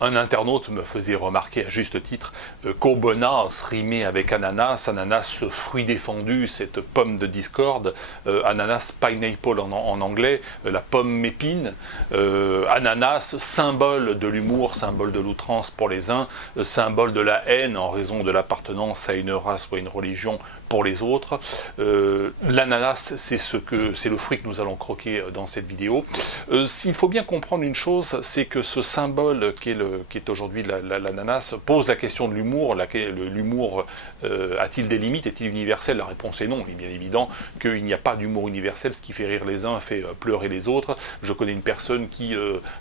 Un internaute me faisait remarquer à juste titre qu'Aubenas rimait avec ananas, ananas fruit défendu, cette pomme de discorde, ananas pineapple en anglais, la pomme épine, ananas symbole de l'humour, symbole de l'outrance pour les uns, symbole de la haine en raison de l'appartenance à une race ou à une religion pour les autres. L'ananas, c'est le fruit que nous allons croquer dans cette vidéo. Il faut bien comprendre une chose, c'est que ce symbole qui est aujourd'hui l'ananas pose la question de l'humour. L'humour a-t-il des limites? Est-il universel? La réponse est non. Il est bien évident qu'il n'y a pas d'humour universel. Ce qui fait rire les uns fait pleurer les autres. Je connais une personne qui,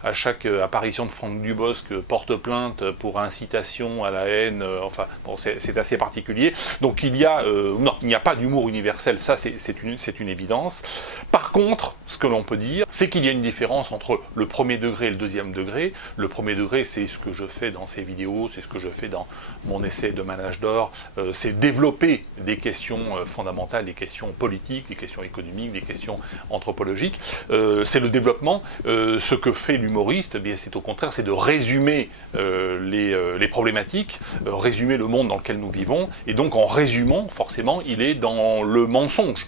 à chaque apparition de Franck Dubosc, porte plainte pour incitation à la haine. Enfin, bon, c'est assez particulier. Donc il y a non, il n'y a pas d'humour universel, ça c'est une évidence. Par contre, ce que l'on peut dire, c'est qu'il y a une différence entre le premier degré et le deuxième degré. Le premier degré, c'est ce que je fais dans ces vidéos, c'est ce que je fais dans mon essai de Manage d'or, c'est développer des questions fondamentales, des questions politiques, des questions économiques, des questions anthropologiques. C'est le développement. Ce que fait l'humoriste, eh c'est au contraire, c'est de résumer les problématiques, résumer le monde dans lequel nous vivons, et donc en résumant, forcément, il est dans le mensonge.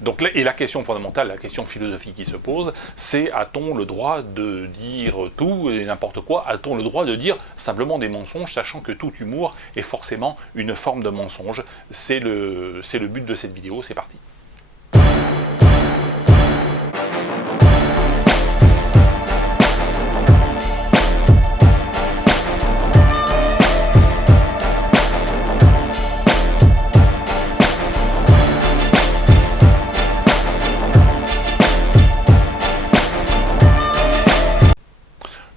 Donc, et la question fondamentale, la question philosophique qui se pose, c'est a-t-on le droit de dire tout et n'importe quoi? A-t-on le droit de dire simplement des mensonges, sachant que tout humour est forcément une forme de mensonge? C'est le but de cette vidéo, c'est parti.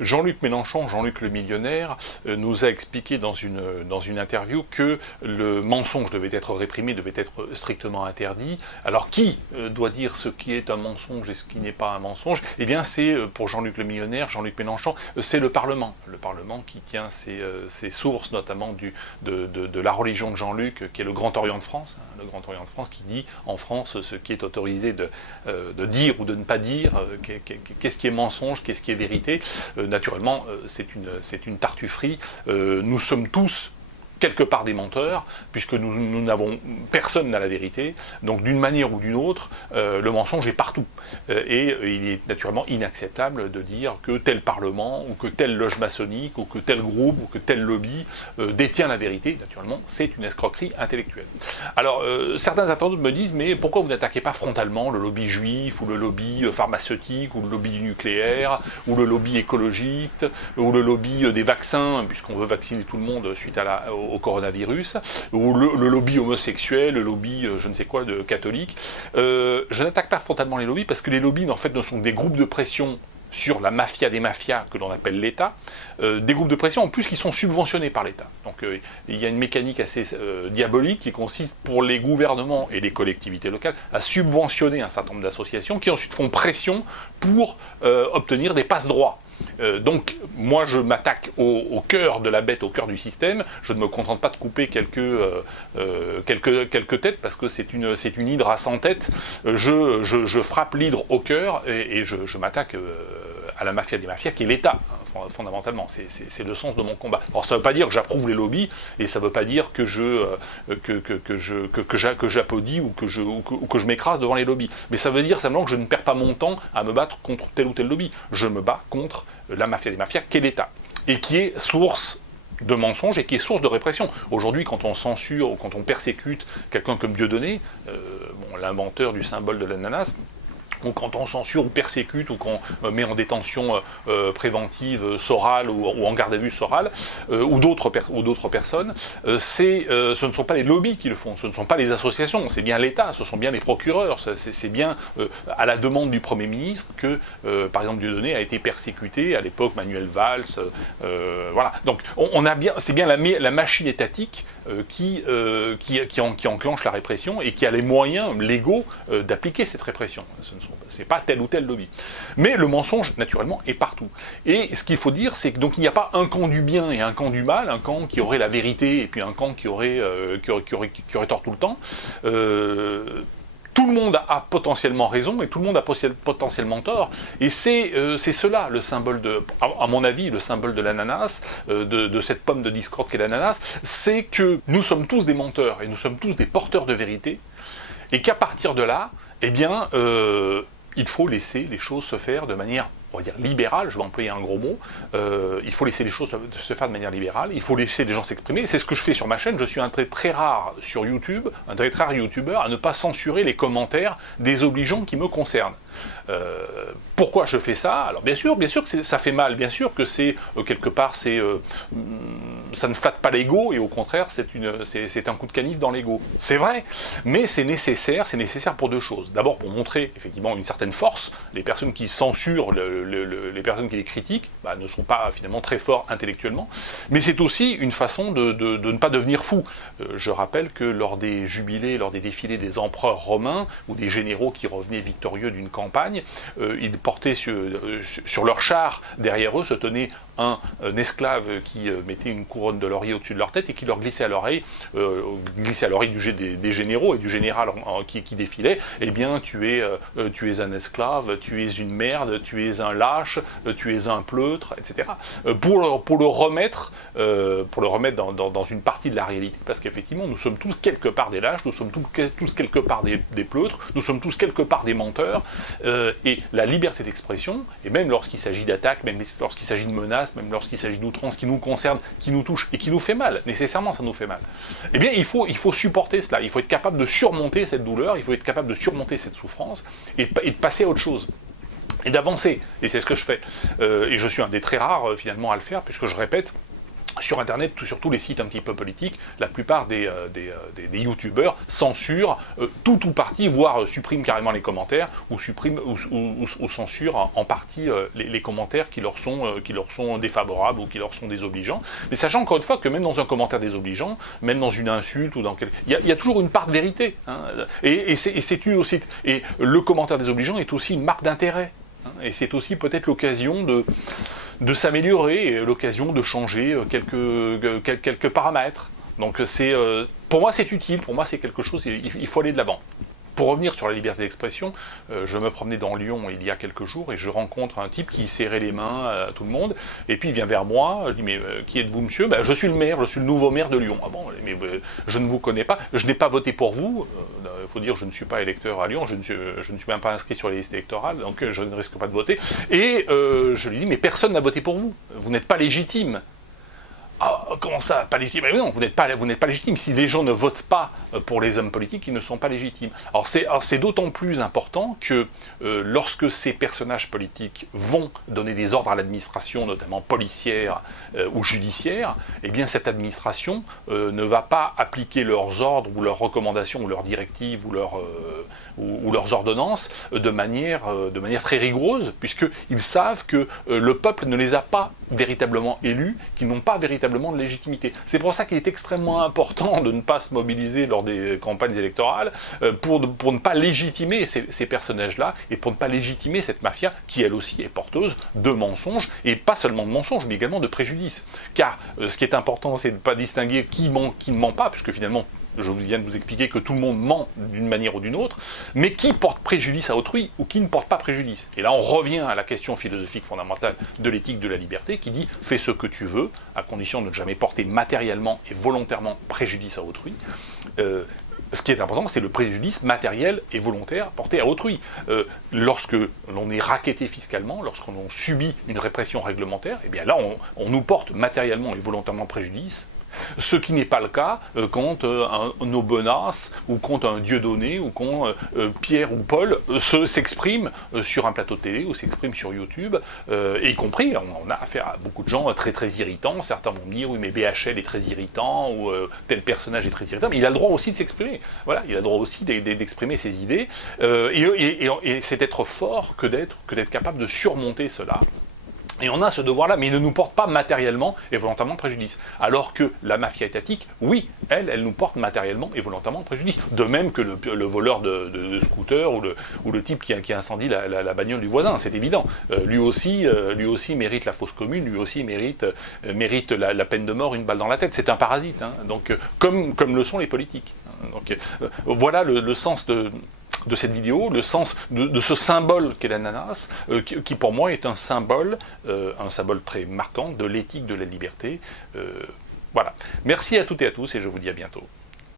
Jean-Luc Mélenchon, Jean-Luc le millionnaire, nous a expliqué dans une interview que le mensonge devait être réprimé, devait être strictement interdit. Alors qui doit dire ce qui est un mensonge et ce qui n'est pas un mensonge? Eh bien c'est, pour Jean-Luc le millionnaire, Jean-Luc Mélenchon, c'est le Parlement. Le Parlement qui tient ses sources, notamment de la religion de Jean-Luc, qui est le Grand Orient de France, le Grand Orient de France qui dit en France ce qui est autorisé de dire ou de ne pas dire, qu'est-ce qui est mensonge, qu'est-ce qui est vérité. Naturellement, c'est une tartufferie. Nous sommes tous quelque part des menteurs, puisque nous n'avons, personne n'a la vérité, donc d'une manière ou d'une autre, le mensonge est partout. Et il est naturellement inacceptable de dire que tel parlement, ou que telle loge maçonnique, ou que tel groupe, ou que tel lobby détient la vérité. Naturellement, c'est une escroquerie intellectuelle. Alors, certains internautes me disent, mais pourquoi vous n'attaquez pas frontalement le lobby juif, ou le lobby pharmaceutique, ou le lobby du nucléaire, ou le lobby écologique, ou le lobby des vaccins, puisqu'on veut vacciner tout le monde suite au coronavirus, ou le lobby homosexuel, le lobby je ne sais quoi de catholique. Je n'attaque pas frontalement les lobbies parce que les lobbies en fait ne sont que des groupes de pression sur la mafia des mafias que l'on appelle l'État, des groupes de pression en plus qui sont subventionnés par l'État. Donc il y a une mécanique assez diabolique qui consiste pour les gouvernements et les collectivités locales à subventionner un certain nombre d'associations qui ensuite font pression pour obtenir des passe-droits. Donc, moi je m'attaque au cœur de la bête, au cœur du système. Je ne me contente pas de couper quelques têtes, parce que c'est une hydre à 100 têtes. Je frappe l'hydre au cœur et je m'attaque à la mafia des mafias, qui est l'État, hein, fondamentalement. C'est le sens de mon combat. Alors ça ne veut pas dire que j'approuve les lobbies, et ça ne veut pas dire que j'applaudis ou que je m'écrase devant les lobbies. Mais ça veut dire simplement que je ne perds pas mon temps à me battre contre tel ou tel lobby. Je me bats contre la mafia des mafias, qui est l'État, et qui est source de mensonges et qui est source de répression. Aujourd'hui, quand on censure ou quand on persécute quelqu'un comme Dieudonné, l'inventeur du symbole de l'ananas, ou quand on censure ou persécute ou qu'on met en détention préventive Soral ou en garde à vue Soral ou d'autres personnes, ce ne sont pas les lobbies qui le font, ce ne sont pas les associations, c'est bien l'État, ce sont bien les procureurs, c'est bien à la demande du Premier ministre que, par exemple, Dieudonné a été persécuté, à l'époque Manuel Valls, voilà. Donc c'est bien la machine étatique qui enclenche la répression et qui a les moyens légaux d'appliquer cette répression. C'est pas tel ou tel lobby. Mais le mensonge, naturellement, est partout. Et ce qu'il faut dire, c'est que donc il n'y a pas un camp du bien et un camp du mal, un camp qui aurait la vérité et puis un camp qui aurait tort tout le temps. tout le monde a potentiellement raison et tout le monde a potentiellement tort. Et c'est cela le symbole à mon avis, le symbole de l'ananas, de cette pomme de discorde qu'est l'ananas, c'est que nous sommes tous des menteurs et nous sommes tous des porteurs de vérité, et qu'à partir de là, eh bien, il faut laisser les choses se faire de manière, on va dire, libérale, je vais employer un gros mot, il faut laisser les choses se faire de manière libérale, il faut laisser les gens s'exprimer, c'est ce que je fais sur ma chaîne, je suis un très rare sur YouTube, un très rare youtubeur à ne pas censurer les commentaires désobligeants qui me concernent. Pourquoi je fais ça? Alors bien sûr que ça fait mal, bien sûr que c'est quelque part ça ne flatte pas l'ego et au contraire c'est un coup de canif dans l'ego. C'est vrai, mais c'est nécessaire pour deux choses. D'abord pour montrer effectivement une certaine force. Les personnes qui censurent les personnes qui les critiquent ne sont pas finalement très forts intellectuellement, mais c'est aussi une façon de ne pas devenir fou. Je rappelle que lors des jubilés, lors des défilés des empereurs romains ou des généraux qui revenaient victorieux d'une campagne, ils portaient sur leur char, derrière eux se tenait un esclave qui mettait une couronne de laurier au-dessus de leur tête et qui leur glissait à l'oreille des généraux et du général qui défilait, eh bien tu es un esclave, tu es une merde, tu es un lâche, tu es un pleutre, etc. Pour le remettre dans une partie de la réalité, parce qu'effectivement nous sommes tous quelque part des lâches, nous sommes tous quelque part des pleutres, nous sommes tous quelque part des menteurs, et la liberté d'expression, et même lorsqu'il s'agit d'attaques, même lorsqu'il s'agit de menaces, même lorsqu'il s'agit d'outrance qui nous concerne, qui nous touche et qui nous fait mal, nécessairement ça nous fait mal, eh bien il faut supporter cela, il faut être capable de surmonter cette douleur, il faut être capable de surmonter cette souffrance et de passer à autre chose. Et d'avancer, et c'est ce que je fais. Et je suis un des très rares finalement à le faire, puisque je répète, sur Internet, sur tous les sites un petit peu politiques, la plupart des youtubeurs censurent tout ou partie, voire suppriment carrément les commentaires, ou censurent en partie les commentaires qui leur sont défavorables ou qui leur sont désobligeants. Mais sachant encore une fois que même dans un commentaire désobligeant, même dans une insulte, ou il y a toujours une part de vérité. Hein, et le commentaire désobligeant est aussi une marque d'intérêt. Et c'est aussi peut-être l'occasion de s'améliorer, l'occasion de changer quelques paramètres. Donc pour moi c'est utile, pour moi c'est quelque chose, il faut aller de l'avant. Pour revenir sur la liberté d'expression, je me promenais dans Lyon il y a quelques jours et je rencontre un type qui serrait les mains à tout le monde, et puis il vient vers moi, je dis mais qui êtes-vous monsieur? Je suis le maire, je suis le nouveau maire de Lyon. Ah bon, mais je ne vous connais pas, je n'ai pas voté pour vous, il faut dire je ne suis pas électeur à Lyon, je ne suis même pas inscrit sur les listes électorales, donc je ne risque pas de voter, et je lui dis mais personne n'a voté pour vous, vous n'êtes pas légitime. Ah, comment ça, pas légitime? Mais non, vous n'êtes pas légitime. Si les gens ne votent pas pour les hommes politiques, ils ne sont pas légitimes. Alors c'est d'autant plus important que lorsque ces personnages politiques vont donner des ordres à l'administration, notamment policière ou judiciaire, eh bien cette administration ne va pas appliquer leurs ordres ou leurs recommandations ou leurs directives ou leurs ordonnances de manière très rigoureuse, puisqu'ils savent que le peuple ne les a pas véritablement élus, qu'ils n'ont pas véritablement de légitimité. C'est pour ça qu'il est extrêmement important de ne pas se mobiliser lors des campagnes électorales pour ne pas légitimer ces personnages-là et pour ne pas légitimer cette mafia qui elle aussi est porteuse de mensonges, et pas seulement de mensonges mais également de préjudices. Car ce qui est important, c'est de ne pas distinguer qui ne ment pas, puisque finalement je viens de vous expliquer que tout le monde ment d'une manière ou d'une autre, mais qui porte préjudice à autrui ou qui ne porte pas préjudice. Et là on revient à la question philosophique fondamentale de l'éthique de la liberté qui dit « fais ce que tu veux, à condition de ne jamais porter matériellement et volontairement préjudice à autrui ». Ce qui est important, c'est le préjudice matériel et volontaire porté à autrui. Lorsque l'on est racketté fiscalement, lorsqu'on subit une répression réglementaire, eh bien là on nous porte matériellement et volontairement préjudice. Ce qui n'est pas le cas quand un Aubenas ou quand un Dieudonné ou quand Pierre ou Paul s'expriment sur un plateau de télé ou s'expriment sur YouTube, et y compris, on a affaire à beaucoup de gens très irritants. Certains vont me dire oui mais BHL est très irritant ou tel personnage est très irritant, mais il a le droit aussi de s'exprimer. Voilà, il a le droit aussi d'exprimer ses idées, et c'est être fort que d'être capable de surmonter cela. Et on a ce devoir-là, mais il ne nous porte pas matériellement et volontairement préjudice. Alors que la mafia étatique, oui, elle nous porte matériellement et volontairement préjudice. De même que le voleur de scooter ou le type qui incendie la bagnole du voisin, c'est évident. Lui aussi mérite la fosse commune, lui aussi mérite la peine de mort, une balle dans la tête. C'est un parasite, hein. Donc, comme le sont les politiques. Donc, voilà le sens de cette vidéo, le sens de ce symbole qu'est l'ananas, qui pour moi est un symbole très marquant de l'éthique de la liberté. Voilà. Merci à toutes et à tous et je vous dis à bientôt.